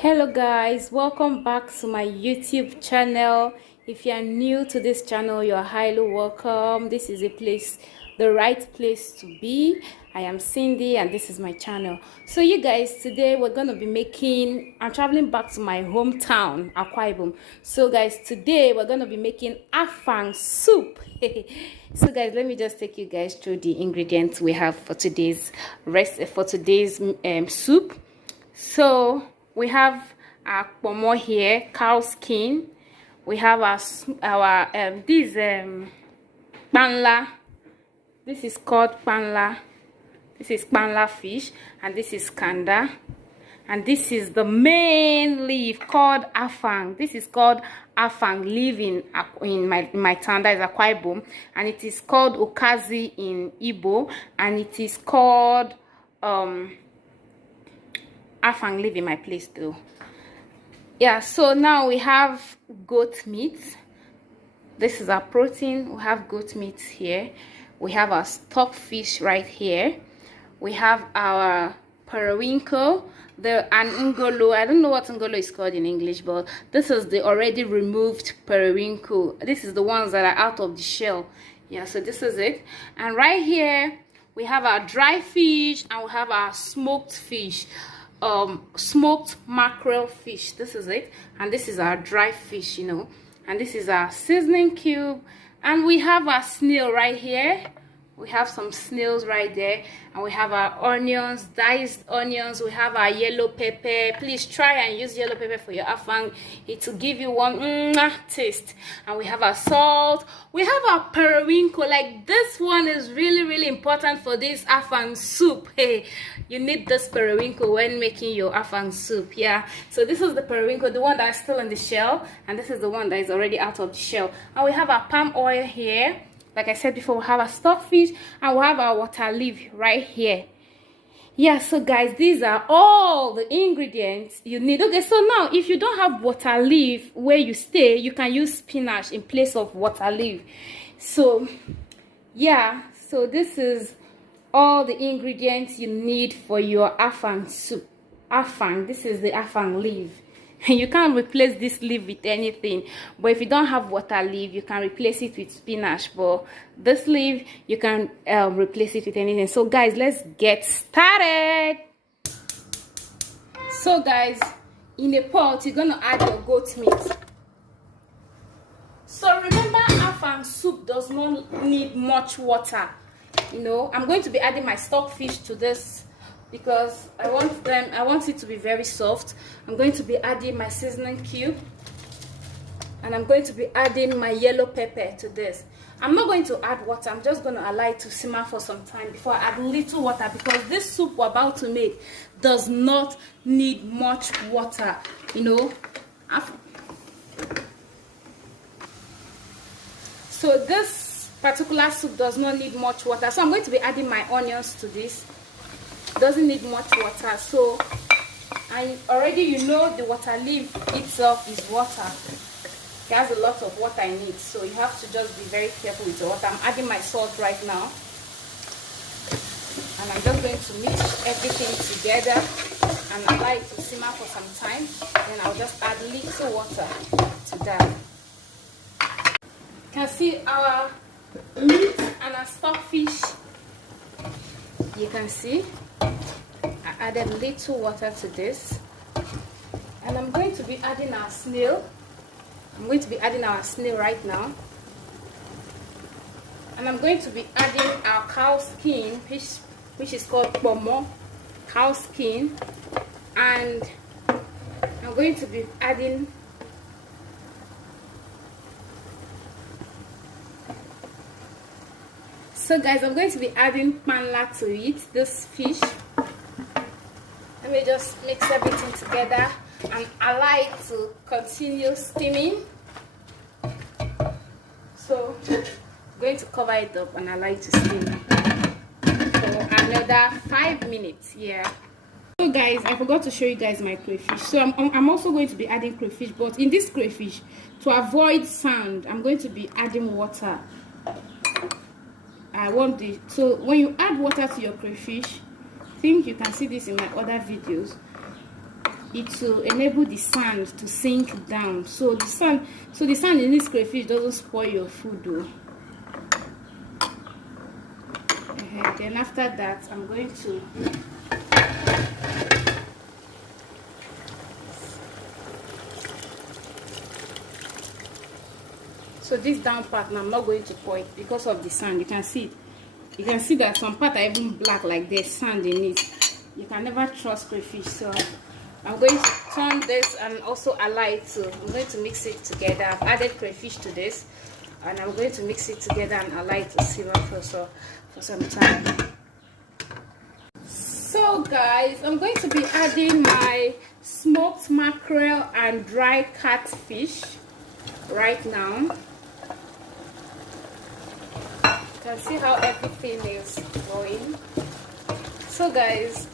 Hello guys, welcome back to my YouTube channel. If you are new to this channel, you're highly welcome. This is the right place to be. I am Cindy and this is my channel. So you guys, today we're going to be I'm traveling back to my hometown, Akwa Ibom. So guys, today we're going to be making Afang soup. So guys, let me just take you guys through the ingredients we have for today's soup. So we have our pomo here, cow skin. We have our panla. This is called panla. This is panla fish, and this is kanda. And this is the main leaf called afang. This is called afang leaf in my town, that is Akwa Ibom, and it is called okazi in Igbo, and it is called Afang live in my place too. Yeah, so now we have goat meat. This is our protein. We have goat meat here. We have our stockfish right here. We have our periwinkle, and ngolo. I don't know what ngolo is called in English, but this is the already removed periwinkle. This is the ones that are out of the shell. Yeah, so this is it. And right here we have our dry fish, and we have our smoked fish. Smoked mackerel fish. This is it, and this is our dry fish, and this is our seasoning cube, and we have our snail right here. We have some snails right there, and we have our onions, diced onions. We have our yellow pepper. Please try and use yellow pepper for your afang. It will give you one taste. And we have our salt. We have our periwinkle. Like, this one is really important for this afang soup. Hey, you need this periwinkle when making your afang soup. Yeah, so this is the periwinkle, the one that is still in the shell, and this is the one that is already out of the shell. And we have our palm oil here. Like I said before, we have our stockfish, and we have our water leaf right here. Yeah, so guys, these are all the ingredients you need. Okay, so now if you don't have water leaf where you stay, you can use spinach in place of water leaf. So yeah, so this is all the ingredients you need for your afang soup. Afang, this is the afang leaf. You can't replace this leaf with anything, but if you don't have water leaf, you can replace it with spinach. But this leaf, you can replace it with anything. So guys, let's get started. So guys, in a pot, you're gonna add your goat meat. So remember, afang soup does not need much water. I'm going to be adding my stockfish to this because I want it to be very soft. I'm going to be adding my seasoning cube, and I'm going to be adding my yellow pepper to this. I'm not going to add water. I'm just going to allow it to simmer for some time before I add little water, because this soup we're about to make does not need much water. So this particular soup does not need much water. So I'm going to be adding my onions to this. Doesn't need much water. So and already the water leaf itself is water. It has a lot of water in it, so you have to just be very careful with the water. I'm adding my salt right now, and I'm just going to mix everything together and allow it to simmer for some time. Then I'll just add little water to that. You can see our meat and our stockfish. You can see I added little water to this, and I'm going to be adding our snail. I'm going to be adding our snail right now, and I'm going to be adding our cow skin, which is called pomo, cow skin, and I'm going to be adding So guys, I'm going to be adding panla to it, this fish. Let me just mix everything together and allow it to continue steaming. So I'm going to cover it up and allow it to steam for another 5 minutes. Yeah. So guys, I forgot to show you guys my crayfish. So I'm also going to be adding crayfish, but in this crayfish, to avoid sand, I'm going to be adding water. So when you add water to your crayfish, I think you can see this in my other videos. it will enable the sand to sink down. So the sand in this crayfish doesn't spoil your food though. Then after that, I'm going to this down part now I'm not going to pour it because of the sand. You can see that some part are even black, like there's sand in it. You can never trust crayfish. So I'm going to turn this and also allow it to, I'm going to mix it together. I've added crayfish to this and I'm going to mix it together and allow it to simmer for some time. So guys, I'm going to be adding my smoked mackerel and dry catfish right now. You can see how everything is going. So guys,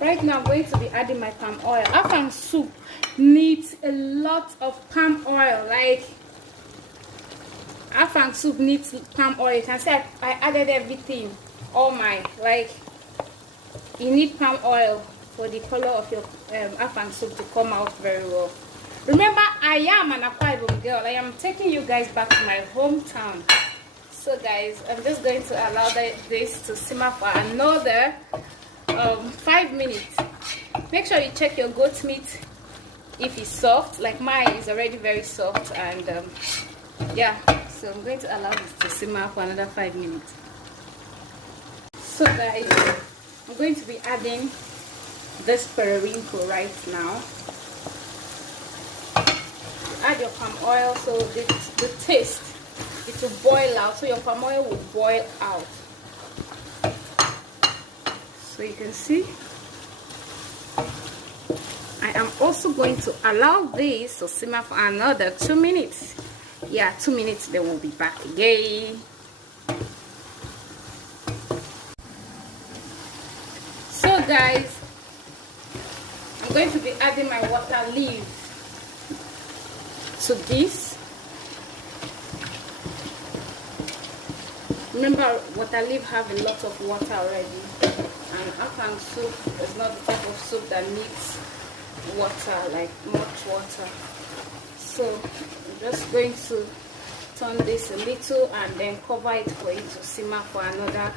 right now I'm going to be adding my palm oil. Afang soup needs a lot of palm oil. Like Afang soup needs palm oil. You can see I added everything. Oh my, like you need palm oil for the color of your Afang soup to come out very well. Remember, I am an Akwa Ibom girl. I am taking you guys back to my hometown. So guys, I'm just going to allow this to simmer for another 5 minutes. Make sure you check your goat meat if it's soft. Like mine is already very soft, and yeah, so I'm going to allow this to simmer for another 5 minutes. So guys, I'm going to be adding this periwinkle right now. Add your palm oil so the taste, it will boil out, so your palm oil will boil out. So you can see I am also going to allow this to simmer for another 2 minutes. Yeah, 2 minutes, then we'll be back again. So guys, I'm going to be adding my water leaf to this. Remember, water leaf have a lot of water already, and Afang soup is not the type of soup that needs water, like much water. So I'm just going to turn this a little and then cover it for it to simmer for another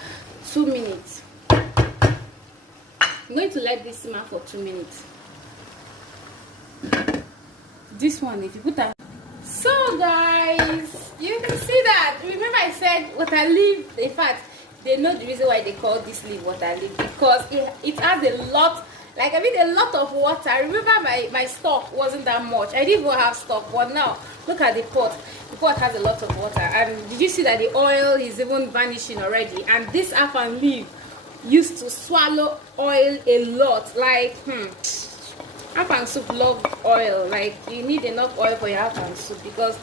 2 minutes. I'm going to let this simmer for 2 minutes. This one, if you put that. So guys, you can see that. Remember I said water leaf. In fact, they know the reason why they call this leaf water leaf, because it has a lot, like I mean a lot of water. Remember my stock wasn't that much. I didn't even have stock, but now look at the pot. The pot has a lot of water. And did you see that the oil is even vanishing already? And this Afang leaf used to swallow oil a lot. Like Afang soup love oil. Like you need enough oil for your Afang soup, because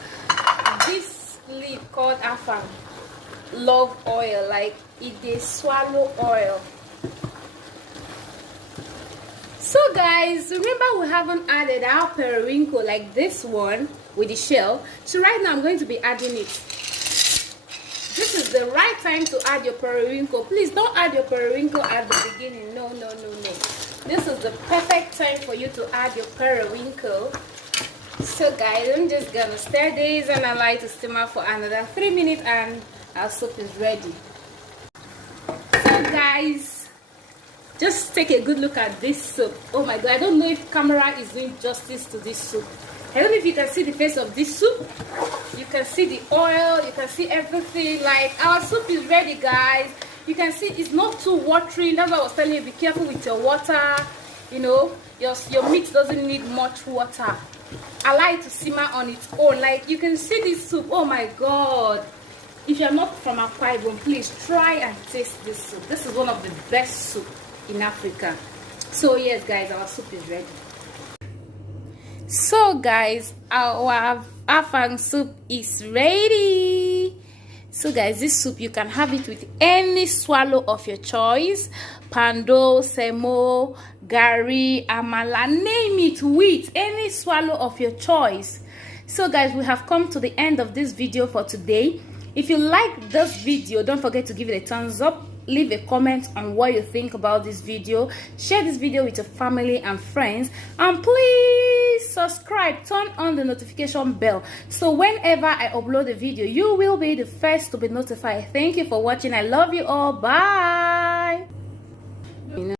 this leaf called Afang love oil. Like they swallow oil. So guys, remember we haven't added our periwinkle like this one with the shell. So right now I'm going to be adding it. This is the right time to add your periwinkle. Please don't add your periwinkle at the beginning. No. This is the perfect time for you to add your periwinkle. So guys, I'm just gonna stir this and allow it to simmer for another 3 minutes, and our soup is ready. So guys, just take a good look at this soup. Oh my god, I don't know if camera is doing justice to this soup. I don't know if you can see the face of this soup. You can see the oil, you can see everything. Like our soup is ready, guys. You can see it's not too watery. That's why I was telling you, be careful with your water. You know, your meat doesn't need much water. Allow it to simmer on its own. Like you can see this soup. Oh my god, if you're not from Akwa Ibom, please try and taste this soup. This is one of the best soup in Africa. So yes guys, our soup is ready. So guys, our Afang soup is ready. So guys, this soup, you can have it with any swallow of your choice. Pando, semo, gari, amala, name it, wheat, any swallow of your choice. So guys, we have come to the end of this video for today. If you like this video, don't forget to give it a thumbs up. leave a comment on what you think about this video. Share this video with your family and friends, and please subscribe, turn on the notification bell, so whenever I upload a video, you will be the first to be notified. Thank you for watching. I love you all. Bye.